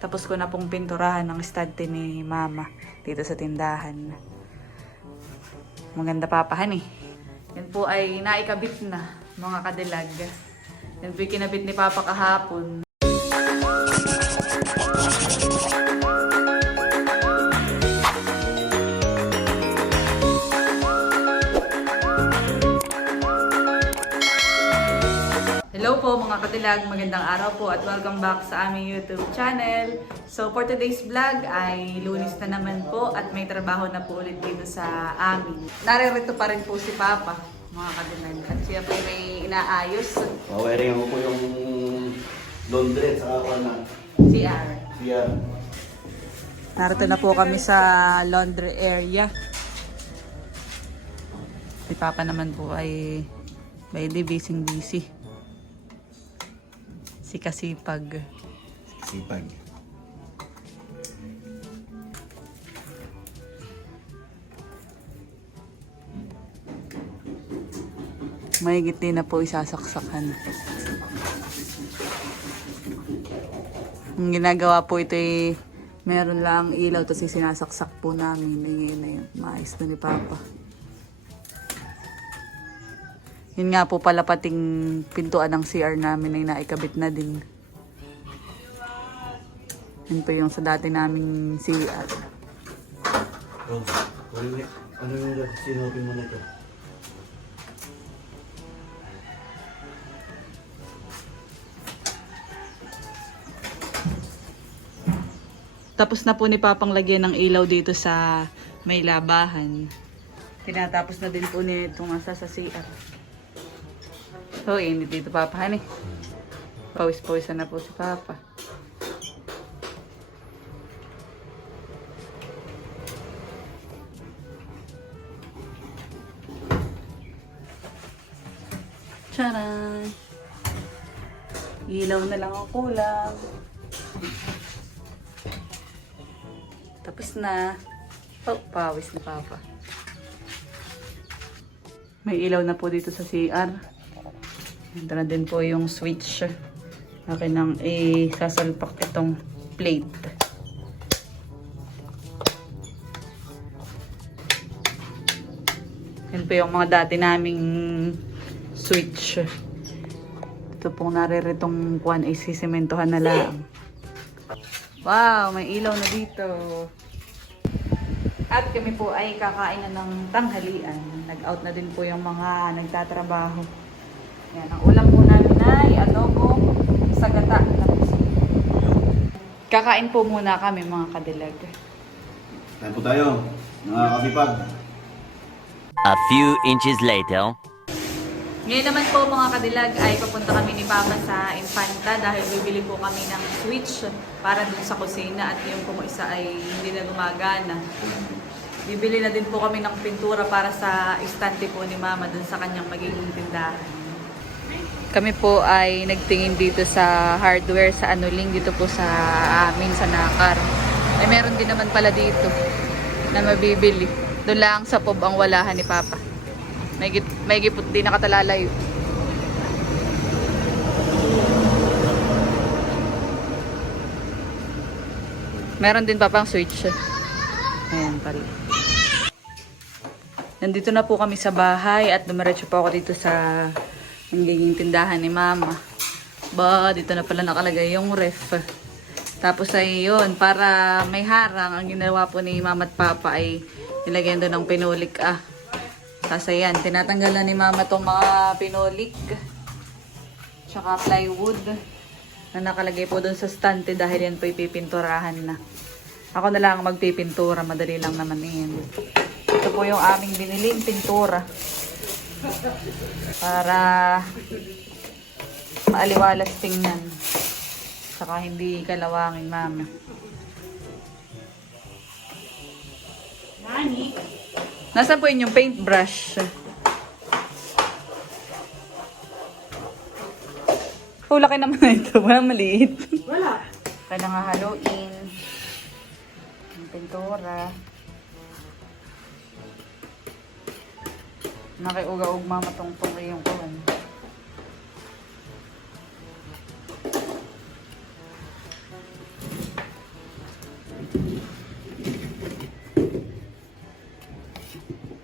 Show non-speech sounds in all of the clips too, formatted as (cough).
Tapos ko na pong pinturahan ng estante ni mama dito sa tindahan. Maganda papahan eh. Yan po ay naikabit na mga kadilag. Yan po kinabit ni Papa kahapon. Hello po mga katilag, magandang araw po at welcome back sa aming YouTube channel. So for today's vlog ay lunis na naman po at may trabaho na po ulit dito sa amin. Naririto pa rin po si Papa, mga katilag. At siya po may inaayos, Pawiring ko po yung laundry saka ako na CR. siya. Narito na po kami sa laundry area. Si Papa naman po ay by busy busy. Si Kasipag. Sipag. Mahigit din na po isasaksakan. Ang ginagawa po ito ay meron lang ilaw tapos sinasaksak po namin. Ayun na yun. Maayos na ni Papa. Yun nga po pala pating pintuan ng CR namin ay naikabit na din. Yun po yung sa dati naming CR. Oh, ano yung, ano sinopin mo na ito? Tapos na po ni Papang lagyan ng ilaw dito sa may labahan. Tinatapos na din po niya itong asa sa CR. So, init dito papahan eh. Pawis-pawisan na po si Papa. Charan! Ilaw na lang ang kulang. Tapos na. Oh, pawis na papa. May ilaw na po dito sa CR. Ito na din po yung switch. Akin nang isasalpak itong plate. Yan po yung mga dati naming switch. Ito pong nariritong kuan ay sisimentohan na lang. Wow, may ilaw na dito. At kami po ay kakain na ng tanghalian. Nag-out na din po yung mga nagtatrabaho. Yan, ang ulam po namin ay adobo sa gata. Kakain po muna kami mga kadilag. Tayo po tayo, mga kasipag. A few inches later. Ngayon naman po mga kadilag ay papunta kami ni Papa sa Infanta dahil bibili po kami ng switch para dun sa kusina at yung po isa ay hindi na gumagana. Bibili na din po kami ng pintura para sa istante po ni Mama dun sa kanyang magiging tindahan. Kami po ay nagtingin dito sa hardware sa Anuling dito po sa amin sa Nakar. Ay meron din naman pala dito na mabibili. Doon lang sa POB ang walahan ni Papa. May, git, may gipot din nakatalalayo. Meron din papang switch. Ayan pala. Nandito na po kami sa bahay at dumiretso po ako dito sa magiging tindahan ni Mama. Ba, dito na pala nakalagay yung ref. Tapos ay yun, para may harang, ang ginawa po ni Mama at Papa ay nilagyan doon ng pinulik ah. Kasi yan, tinatanggalan ni Mama tong mga pinulik. Tsaka plywood na nakalagay po doon sa stante dahil yan po ipipinturahan na. Ako na lang ang magpipintura, madali lang naman yan. Ito po yung aming biniling pintura. Para maaliwalas tingnan. Saka hindi kalawangin, mama. Nani? Nasaan po yun yung paintbrush? Oh, laki naman na ito. Wala maliit. Wala. Kaya nga haluin. Ang pintura. Nakiuga-ug mama tong mamatongtong iyong kuhan.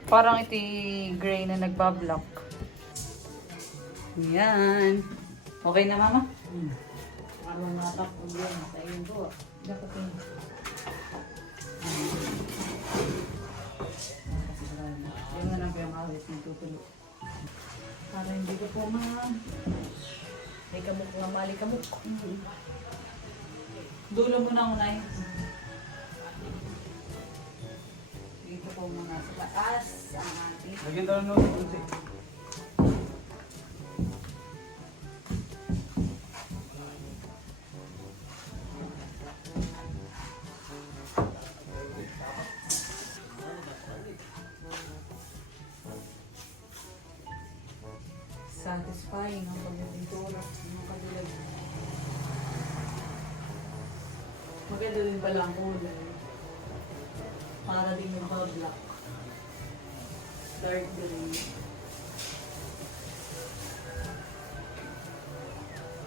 Parang iti gray na nagbablock. Yan. Okay na mama? Hmm. Mama nga pa problema sa iyo. Dapat po yung awit ng tutulo. Para hindi ko po ma... May kamuk nga mali kamuk. Dulo mo na unay. Dito po muna sa taas ang ating... Lagyan tayo ng kunti. Maganda din pala ang kulay. Para din yung black. Dark green.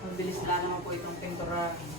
Mabilis lang naman po itong pinturahin.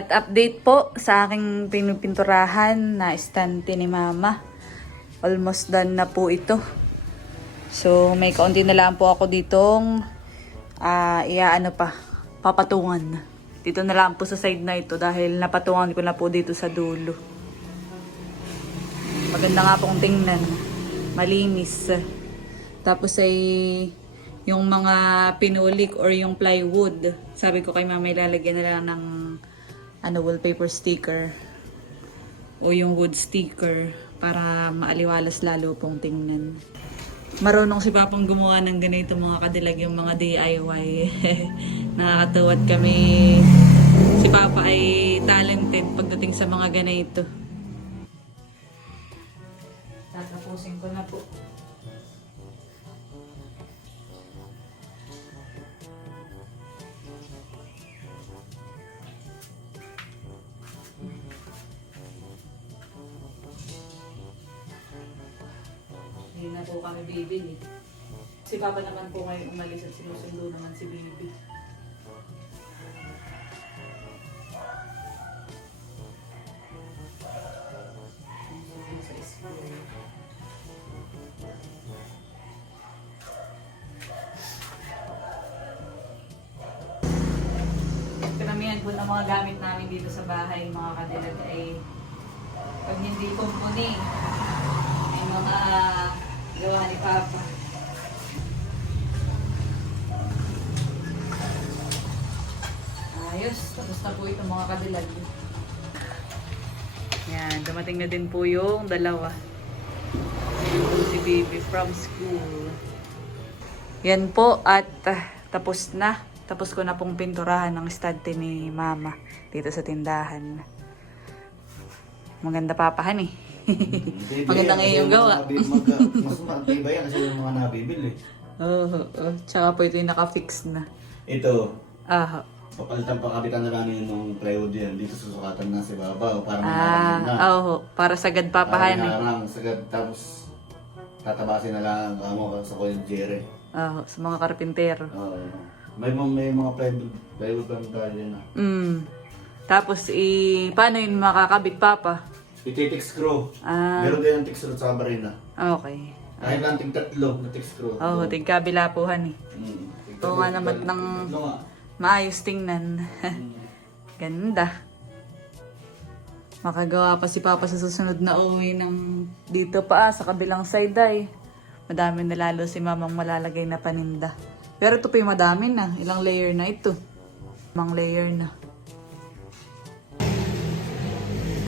At update po sa aking pinupinturahan na estante ni Mama. Almost done na po ito. So, may kaunti na lang po ako ditong ah iaano pa, papatungan. Dito na lang po sa side na ito dahil napatungan ko na po dito sa dulo. Maganda nga pong tingnan. Malinis. Tapos ay yung mga pinulik or yung plywood. Sabi ko kay mama ilalagyan na lang ng ano wallpaper sticker o yung wood sticker para maaliwalas lalo pong tingnan. Marunong si Papang gumawa ng ganito mga kadilag yung mga DIY. (laughs) Nakakatawa at kami si Papa ay talented pagdating sa mga ganito. Tatapusin ko na po. Na po kami bibili. Si Papa naman po ngayon umalis at sinusundo naman si school. Karamihan po ng mga gamit namin dito sa bahay, mga kadilag ay pag hindi kumpuni, may mga gawa ni Papa. Ayos, tapos na po ito mga kadilag. Yan, dumating na din po yung dalawa. Yan si Baby from school. Yan po at ah, tapos na. Tapos ko na pong pinturahan ng estante ni Mama dito sa tindahan. Maganda papahan eh. Maganda ngayon yung gawa. Mas matibay yan kasi yung mga nabibili. Oo, oh, tsaka po ito yung naka-fix na. Ito, Ah, Papalitan pa kapitan na namin yung plywood yan. Dito susukatan na si Baba. Para Ah, na. oo. para sagad papahan eh. Parang sagad. Tapos tatabasin na lang ang amo sa Kuya Jerry. Oo, sa mga karpintero. Oo. may, mga- may mga plywood, plywood pa tayo na. Mm. Tapos, i paano yun makakabit, Papa? Iti-tick screw. Ah, Meron din ang tick screw sa barina. okay. Kahit lang tig tatlo na tick screw. Oo, oh, tingkabilapuhan eh. Mm. Tig Oo nga tatlo, naman tatlo, ng- tatlo nga. Maayos tingnan. Mm. (laughs) Ganda. Makagawa pa si Papa sa susunod na uwi ng dito pa ah, sa kabilang side ay. Madami na lalo si Mamang malalagay na paninda. Pero ito pa yung madami na. Ilang layer na ito. Mang layer na.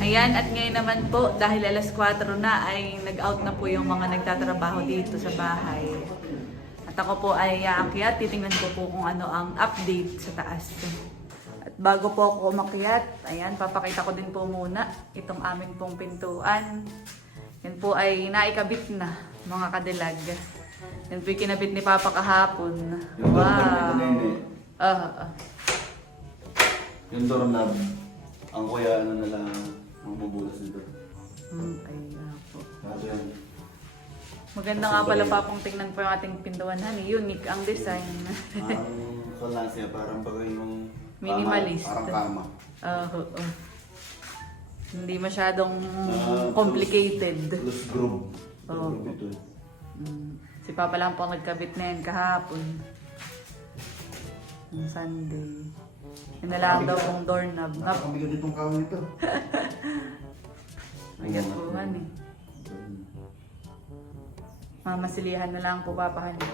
Ayan, at ngayon naman po, dahil alas 4 na, ay nag-out na po yung mga nagtatrabaho dito sa bahay. At ako po ay aakyat, titingnan ko po kung ano ang update sa taas. At bago po ako umakyat, ayan, papakita ko din po muna itong amin pong pintuan. Yan po ay naikabit na, mga kadilag. Yan po yung kinabit ni Papa kahapon. Yung Wow! eh. Ah, ah. Yung doorknob, ang kuya ano na lang, ang bubulas nito. Hmm, ay, ah, po. Yan. Maganda nga pala papang tingnan po yung ating pintuan, honey. Unique ang design. Ang kalas niya, parang bagay yung kama, Minimalist. Parang kama. Oo. Hindi masyadong Ah, complicated. Plus groove. Oo. Ito. Mm. Si Papa lang po ang nagkabit na yan kahapon. Yung Sunday. Na lang daw pong doorknob. Nap, Napakamigat itong kama nito. (laughs) Ayan po, honey. Mamasilihan na lang po, Papa, honey.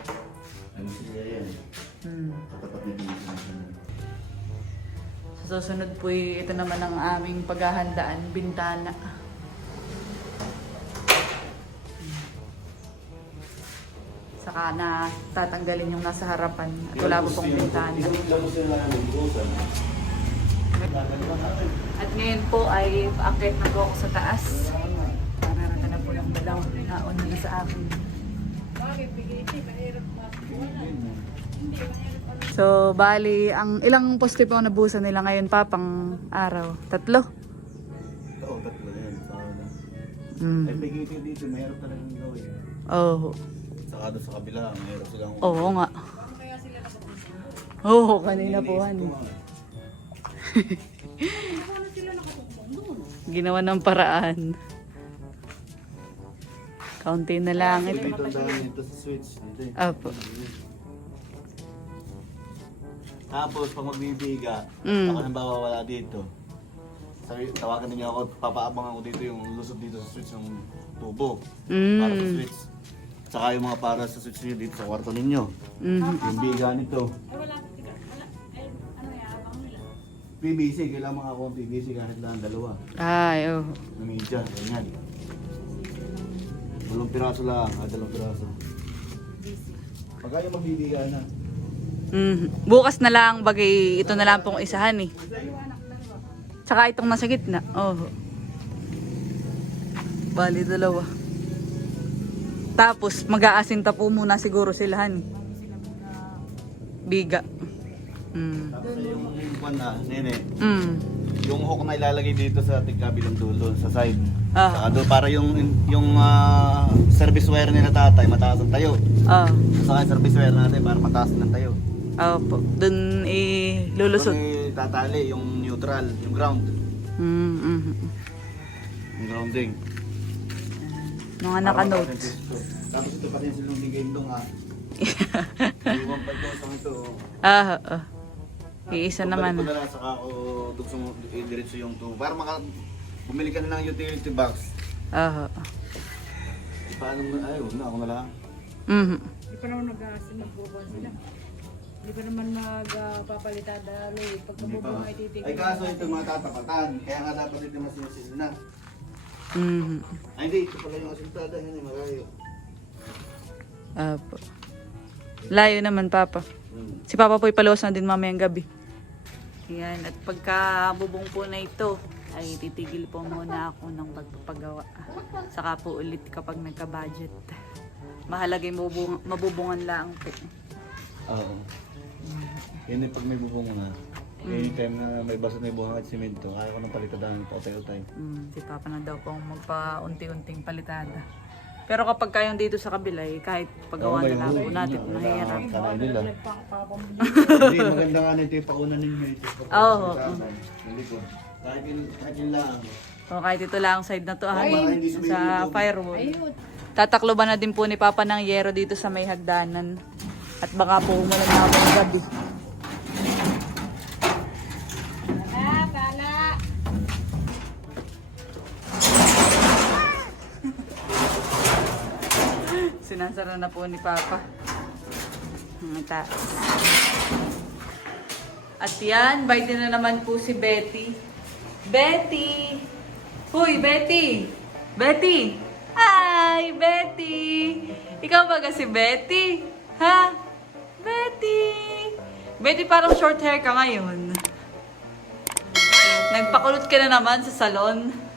Ano siya yan? Hmm. Katapat ni Dino. Sa susunod po, ito naman ang aming paghahandaan, bintana. Saka na tatanggalin yung nasa harapan at wala po pong bintana. At ngayon po ay akit na po ako sa taas. Pararata na po yung dalaw. Naon na sa akin. So, bali, ang ilang poste po nabusan nila ngayon pa pang araw? Tatlo? Oo, tatlo yan. Na. Ay, Mm. pigiti dito, mahirap talagang gawin. Oh. Saka doon sa kabila, mahirap silang... Oo nga. Oo, kanina po. han. (laughs) Ginawa ng paraan. Kaunti na lang ito. Ito dahil ito sa switch. Dito eh. Apo. Tapos, pag magbibiga, Mm. ako nang wala dito. Sabi, tawagan niyo ako, papaabang ako dito yung lusot dito sa switch ng tubo. Para sa Mm. switch. Saka yung mga para sa switch niyo dito sa kwarto ninyo. Mm. Yung biga nito. PVC, kailangan makakuha ng PVC kahit lang dalawa. Ay, oh. Na media, ganyan. Walong piraso lang, ah, dalawang piraso. Pagka yung magbibiga na. Mm. Bukas na lang, bagay ito na lang pong isahan eh. Tsaka itong nasa gitna. Oh. Bali, dalawa. Tapos, mag-aasinta po muna siguro sila, han. Biga. Mm. Tapos yung one na, nene, Mm. yung hook na ilalagay dito sa tigkabilang dulo, sa side. Ah. Saka doon, para yung yung ah, service wire nila tatay, mataas ang tayo. Ah. Saka yung service wire natin, para mataas ng tayo. Opo. Doon ilulusot. Doon eh, tatali yung neutral, yung ground. Mm, mm, Yung grounding. Mga naka-notes. Tapos ito pa rin silang bigay doon ha. Iwan pa ito sa ito. Ah, ah. Iisa naman. Pagbalik ko na lang, saka ako dugsong i-diretso yung tubo. Para maka, bumili ka na ng utility box. Ah. Paano mo, ay, huwag na, ako na lang. Mm. Hindi pa naman nag-magbubuan sila. Hindi pa naman magpapalitan dalo eh. Pag Hindi pa. kabubong ay titigil. Ay kaso ito mga tatapatan, kaya nga dapat ito masinusil na. Mm. Ay hindi, ito pala yung asintada, eh, malayo. Apo. Layo naman, Papa. Hmm. Si Papa po'y paluwas na din mamayang gabi. Yan, at pagka bubong po na ito, ay titigil po muna ako ng pagpapagawa. Saka po ulit kapag nagka-budget. Mahalaga yung mabubung- mabubungan lang po. Oo. Yun eh, pag may bubong na, Anytime na may basa na yung buhang at simento, kaya ko nang palitadaan pa utay-utay. Mm, si Papa na daw pong magpa-unti-unting palitada. Pero kapag kayong dito sa kabila, eh, kahit paggawa na lang po natin, mahirap. Kanay nila. (laughs) Hindi, maganda nga na ito yung pauna ninyo. Yung Oo. likod. Kahit yun, kahit yun lang. O kahit ito lang ang side na to, ah, sa yung tubig. firewall. Tatakloban na din po ni Papa ng yero dito sa may hagdanan. At baka po umulan na ako ng gabi. Sinasara na po ni Papa. Ang taas. At yan, bite na naman po si Betty. Betty! Hoy, Betty! Betty! Hi, Betty! Ikaw ba kasi Betty? Ha? Betty! Betty, parang short hair ka ngayon. Nagpakulot ka na naman sa salon.